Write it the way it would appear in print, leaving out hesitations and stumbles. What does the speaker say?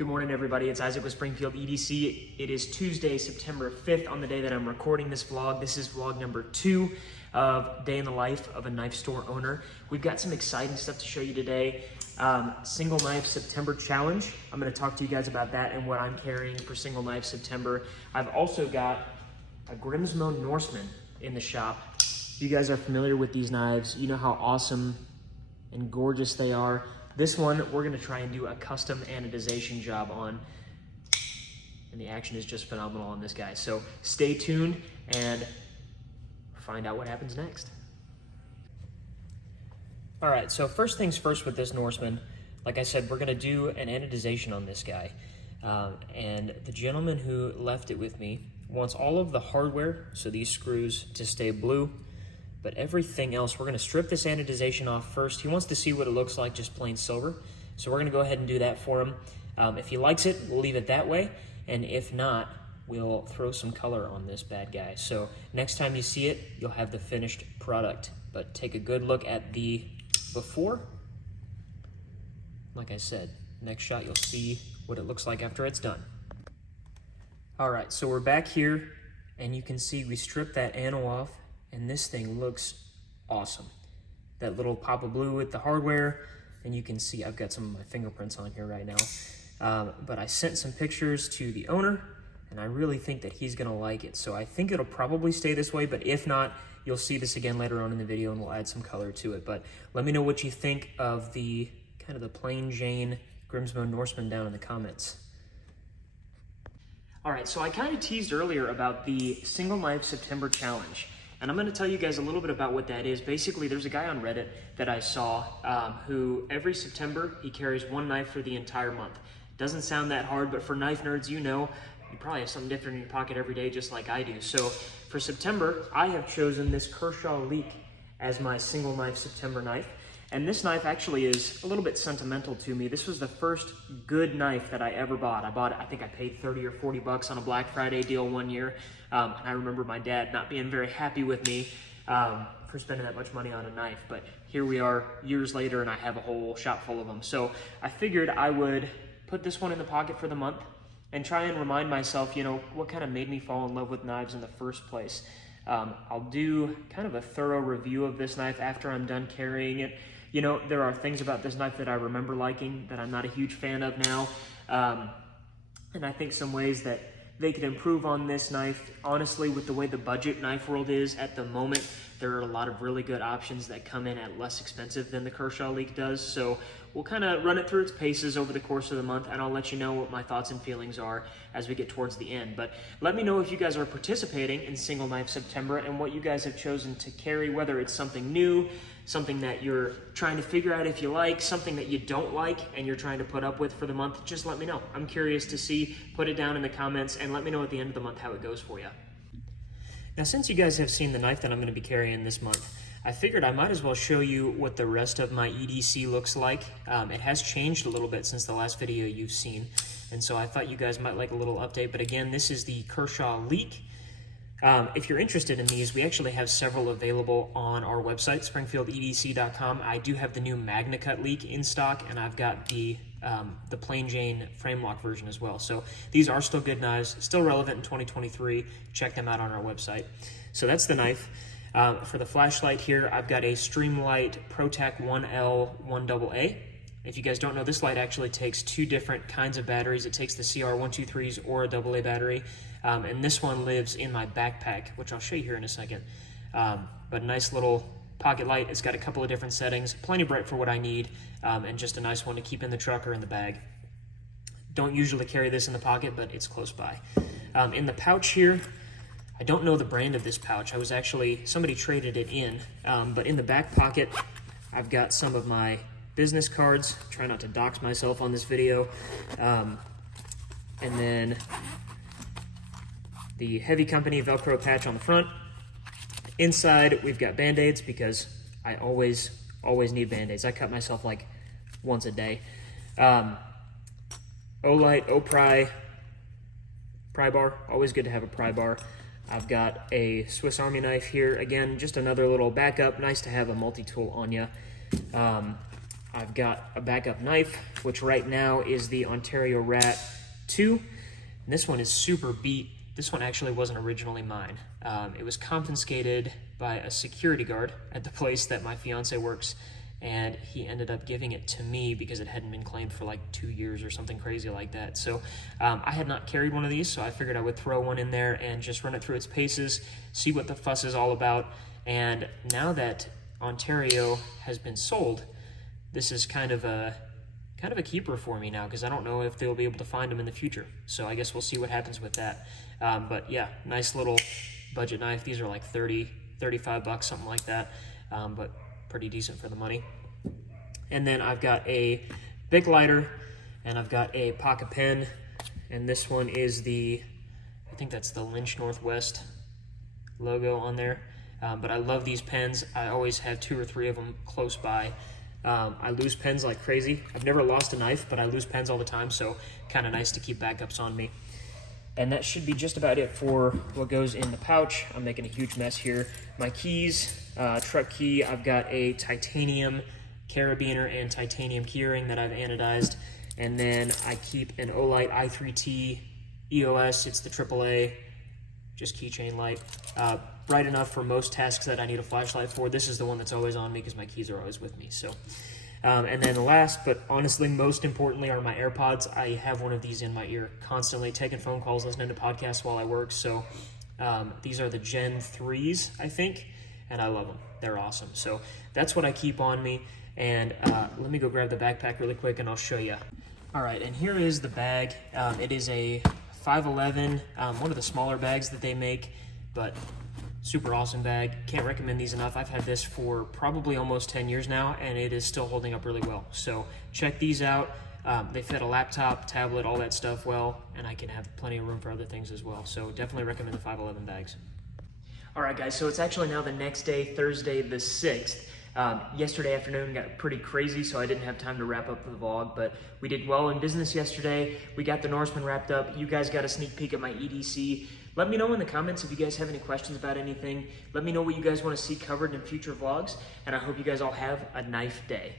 Good morning, everybody. It's Isaac with Springfield EDC. It is Tuesday, September 5th on the day that I'm recording this vlog. This is vlog number 2 of Day in the Life of a Knife Store Owner. We've got some exciting stuff to show you today. Single Knife September Challenge. I'm going to talk to you guys about that and what I'm carrying for Single Knife September. I've also got a Grimsmo Norseman in the shop. If you guys are familiar with these knives, you know how awesome and gorgeous they are. This one, we're gonna try and do a custom anodization job on, and the action is just phenomenal on this guy. So stay tuned and find out what happens next. All right, so first things first with this Norseman, like I said, we're gonna do an anodization on this guy. And the gentleman who left it with me wants all of the hardware, so these screws, to stay blue. But everything else, we're gonna strip this anodization off first. He wants to see what it looks like just plain silver. So we're gonna go ahead and do that for him. If he likes it, we'll leave it that way. And if not, we'll throw some color on this bad guy. So next time you see it, you'll have the finished product. But take a good look at the before. Like I said, next shot you'll see what it looks like after it's done. All right, so we're back here and you can see we stripped that ano off. And this thing looks awesome. That little pop of blue with the hardware, and you can see I've got some of my fingerprints on here right now. But I sent some pictures to the owner, and I really think that he's gonna like it. So I think it'll probably stay this way, but if not, you'll see this again later on in the video and we'll add some color to it. But let me know what you think of the kind of the plain Jane Grimsmo Norseman down in the comments. All right, so I kind of teased earlier about the Single Knife September Challenge. And I'm gonna tell you guys a little bit about what that is. Basically, there's a guy on Reddit that I saw who every September, he carries one knife for the entire month. Doesn't sound that hard, but for knife nerds, you know, you probably have something different in your pocket every day, just like I do. So for September, I have chosen this Kershaw Leek as my Single Knife September knife. And this knife actually is a little bit sentimental to me. This was the first good knife that I ever bought. I think I paid 30 or 40 bucks on a Black Friday deal one year. And I remember my dad not being very happy with me for spending that much money on a knife. But here we are years later and I have a whole shop full of them. So I figured I would put this one in the pocket for the month and try and remind myself, you know, what kind of made me fall in love with knives in the first place. I'll do kind of a thorough review of this knife after I'm done carrying it. You know, there are things about this knife that I remember liking that I'm not a huge fan of now. And I think some ways that they could improve on this knife. Honestly, with the way the budget knife world is at the moment, there are a lot of really good options that come in at less expensive than the Kershaw Leek does. So we'll kind of run it through its paces over the course of the month, and I'll let you know what my thoughts and feelings are as we get towards the end. But let me know if you guys are participating in Single Knife September and what you guys have chosen to carry, whether it's something new, something that you're trying to figure out if you like, something that you don't like and you're trying to put up with for the month. Just let me know. I'm curious to see. Put it down in the comments and let me know at the end of the month how it goes for you. Now, since you guys have seen the knife that I'm going to be carrying this month, I figured I might as well show you what the rest of my EDC looks like. It has changed a little bit since the last video you've seen, and so I thought you guys might like a little update. But again, this is the Kershaw Leek. If you're interested in these, we actually have several available on our website, springfieldedc.com. I do have the new Magna Cut Leek in stock, and I've got the plain Jane frame lock version as well. So these are still good knives, still relevant in 2023. Check them out on our website. So that's the knife. For the flashlight here, I've got a Streamlight ProTac 1L 1AA. If you guys don't know, this light actually takes two different kinds of batteries. It takes the CR123s or a AA battery. And this one lives in my backpack, which I'll show you here in a second. But a nice little pocket light. It's got a couple of different settings, plenty bright for what I need, and just a nice one to keep in the truck or in the bag. Don't usually carry this in the pocket, but it's close by. In the pouch here, I don't know the brand of this pouch. Somebody traded it in, but in the back pocket, I've got some of my business cards. Try not to dox myself on this video. And then the Heavy Company Velcro patch on the front. Inside, we've got Band-Aids because I always need Band-Aids. I cut myself like once a day. Olight, O-Pry, pry bar. Always good to have a pry bar. I've got a Swiss Army knife here. Again, just another little backup. Nice to have a multi-tool on you. I've got a backup knife, which right now is the Ontario Rat 2. And this one is super beat. This one actually wasn't originally mine. It was confiscated by a security guard at the place that my fiance works, and he ended up giving it to me because it hadn't been claimed for like 2 years or something crazy like that. So I had not carried one of these, so I figured I would throw one in there and just run it through its paces, see what the fuss is all about. And now that Ontario has been sold, this is kind of a keeper for me now, because I don't know if they'll be able to find them in the future. So I guess we'll see what happens with that. But yeah, nice little budget knife. These are like 30, 35 bucks, something like that. But pretty decent for the money. And then I've got a Bic lighter, and I've got a pocket pen, and this one is I think that's the Lynch Northwest logo on there. But I love these pens. I always have 2 or 3 of them close by. I lose pens like crazy. I've never lost a knife, but I lose pens all the time, so kind of nice to keep backups on me. And that should be just about it for what goes in the pouch. I'm making a huge mess here. My keys, truck key, I've got a titanium carabiner and titanium keyring that I've anodized. And then I keep an Olight i3T EOS, it's the AAA, just keychain light. Bright enough for most tasks that I need a flashlight for. This is the one that's always on me because my keys are always with me. So, and then last, but honestly most importantly, are my AirPods. I have one of these in my ear constantly, taking phone calls, listening to podcasts while I work. So these are the Gen 3s, I think, and I love them. They're awesome. So that's what I keep on me. And let me go grab the backpack really quick and I'll show you. All right, and here is the bag. It is a 511, one of the smaller bags that they make, but super awesome bag. Can't recommend these enough. I've had this for probably almost 10 years now, and it is still holding up really well. So check these out. They fit a laptop, tablet, all that stuff well, and I can have plenty of room for other things as well. So definitely recommend the 511 bags. All right, guys, so it's actually now the next day, Thursday the 6th. Yesterday afternoon got pretty crazy, so I didn't have time to wrap up the vlog, but we did well in business yesterday. We got the Norseman wrapped up. You guys got a sneak peek at my EDC. Let me know in the comments if you guys have any questions about anything. Let me know what you guys want to see covered in future vlogs, and I hope you guys all have a knife day.